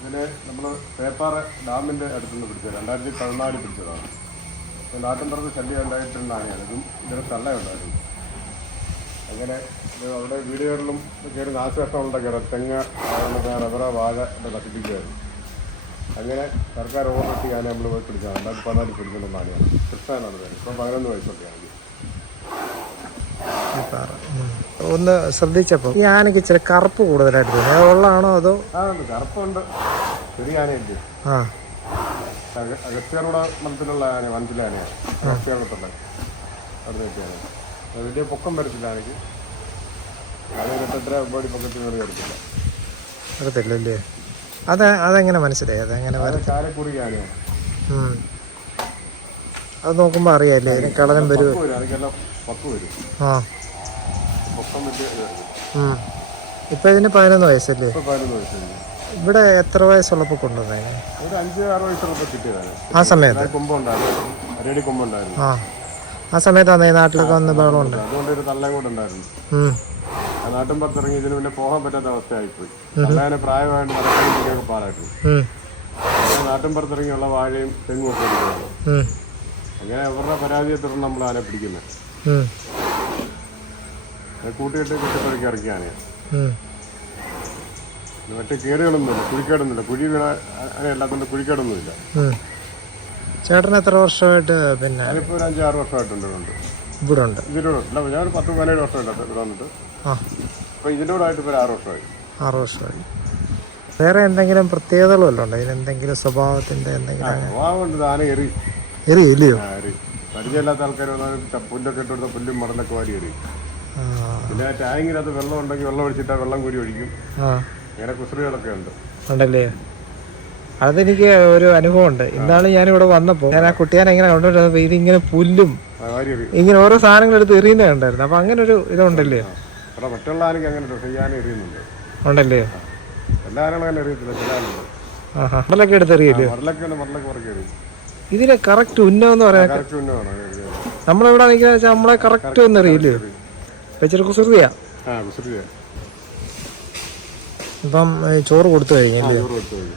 ഇതിനെ നമ്മൾ പേപ്പാറ ഡാമിന്റെ അടുത്തുനിന്ന് പിടിച്ചത്. രണ്ടായിരത്തി പതിനാലിൽ പിടിച്ചതാണ്. ഇത് നാട്ടിൻപുറത്ത് ശല്യം ഉണ്ടായിട്ടുള്ള ആനയാണ്. ഇതും ഇതിന് തള്ളയുണ്ടായിരുന്നു. അങ്ങനെ അവിടെ വീടുകളിലും കയറി നാശനഷ്ടമുണ്ടൊക്കെ തെങ്ങ് അതുപോലെ റബ്ബറ വാഴ ഒക്കെ നശിപ്പിക്കുകയായിരുന്നു. അങ്ങനെ സർക്കാർ ഓർഡർ ആന നമ്മൾ പോയി പിടിച്ചതാണ്. രണ്ടായിരത്തി പതിനാലിൽ പിടിക്കുന്ന നാണിയാണ് കൃഷ്ണ എന്നാണ് പേര്. ഇപ്പം പതിനൊന്ന് വയസ്സൊക്കെ ആണെങ്കിൽ പാറ ഒന്ന് ശ്രദ്ധിച്ചപ്പോൾ ഈ ആനയ്ക്ക് ഇച്ചിരി കറുപ്പ് കൂടുതലായിട്ട് തോന്നി. അത് ഉള്ളതാണോ അതോ? കറുപ്പുണ്ട്. ചെറിയ ആനയില്ലേ ആ. അഗ- അഗസ്ത്യാർകൂട മലത്തിലുള്ള ആന വനത്തിലെ ആനയാണ് അഗസ്ത്യാർകൂടത്തുള്ള അവിടെ വലിയ പൊക്കം വരത്തില്ല ആനയ്ക്ക്. അത് പൊക്കത്തിൽ കയറി അതെങ്ങനെ മനസ്സിലായി? അതെങ്ങനെ അത് നോക്കുമ്പോ ചാരക്കുറി ആനയാണ് അത് നോക്കുമ്പോൾ അറിയാല്ലേ ഇതിന് കളനം വരും. ആ. ഇപ്പം ഇതിന് പതിനൊന്ന് വയസ്സല്ലേ? ഇവിടെ എത്ര വയസ്സുള്ളപ്പോൾ കിട്ടിയതാണ്. ആ സമയത്ത്? ആ. സമയത്താണ് ഈ നാട്ടിലൊക്കെ വന്ന് ബഹളമുണ്ട് നാട്ടും പുറത്തിറങ്ങി ഇതിന് പിന്നെ പോകാൻ പറ്റാത്ത അവസ്ഥയായിപ്പോയി. അല്ലാതെ പ്രായമായിട്ട് നടക്കാനൊക്കെ പാടായിട്ട് നാട്ടും പുറത്തിറങ്ങിയുള്ള വാഴയും തെങ്ങും ഒക്കെ. അങ്ങനെ അവരുടെ പരാതിയെ തുടർന്ന് നമ്മൾ ആനെ പിടിക്കുന്നത് കൂട്ടിയിട്ട് കെട്ടിപ്പറക്കി ഇറക്കിയാണ്. മറ്റേ കേടുകളൊന്നുമില്ല കുഴിക്കേടൊന്നുമില്ല. കുഴി വീണ എല്ലാത്തിന്റെ കുഴിക്കേടൊന്നുമില്ല. ചേട്ടൻ എത്ര വർഷമായിട്ട് പിന്നെ ഞാനിപ്പോൾ ഒരു അഞ്ചാറ് വർഷമായിട്ടുണ്ട് ഉണ്ട് ഇവിടെ ഉണ്ട്. അല്ല ഞാനൊരു പത്ത് പതിനേഴ് വർഷമായിട്ട് ഇവിടെ വന്നിട്ട്. ആ. അപ്പോൾ ആയിട്ട് ഇപ്പോൾ ആറ് വർഷമായി. ആറ് വർഷമായി. വേറെ എന്തെങ്കിലും പ്രത്യേകതകളും വല്ലതും ഉണ്ടോ? ഇതിനെന്തെങ്കിലും സ്വഭാവത്തിന്റെ എന്തെങ്കിലും സ്വഭാവമുണ്ട് ആന എറി. എറിയില്ലയോ ഇല്ലയോ? എറി. പരിചയമില്ലാത്ത ആൾക്കാർ പുല്ലൊക്കെ ഇട്ട് കൊടുത്ത പുല്ലും മടലൊക്കെ വാരി എറി ആ പിന്നെ ടാങ്കിനകത്ത് വെള്ളം ഉണ്ടെങ്കിൽ വെള്ളം ഒഴിച്ചിട്ട് വെള്ളം കൂടി ഒഴിക്കും. അങ്ങനെ കുസൃതികളൊക്കെ ഉണ്ട്. ഉണ്ടല്ലേ? അതെനിക്ക് ഒരു അനുഭവമുണ്ട് ഇന്നാണ് ഞാനിവിടെ വന്നപ്പോൾ ഞാൻ ആ കുട്ടിയാനെ ഇങ്ങനെ കൊണ്ടുവരുന്നത് ഇതിങ്ങനെ പുല്ലും ഇങ്ങനെ ഓരോ സാധനങ്ങൾ എടുത്ത് എറിയുന്നത് ഉണ്ടായിരുന്നു. അപ്പൊ അങ്ങനെ ഒരു ഇതുണ്ടല്ലേ മറ്റുള്ള അങ്ങനെ എറിയുന്നുണ്ട്. ഉണ്ടല്ലേ? അങ്ങനെ എറിയത്തില്ല. മടലൊക്കെ എടുത്ത് എറിയില്ലേ? ഇതിന് കറക്റ്റ് ഉന്നം എന്ന് പറയാൻ ഉന്നമാണ് നമ്മളിവിടെ നിൽക്കുന്ന വെച്ചാൽ നമ്മളെ കറക്റ്റ് ഒന്ന് എറിയില്ലേ? വെച്ചിട്ട് കുസൃതിയാ ആ കുസൃതിയാ ഇപ്പം ചോറ് കൊടുത്തു കഴിഞ്ഞല്ലേ ചോറ് കൊടുത്തു കഴിഞ്ഞു.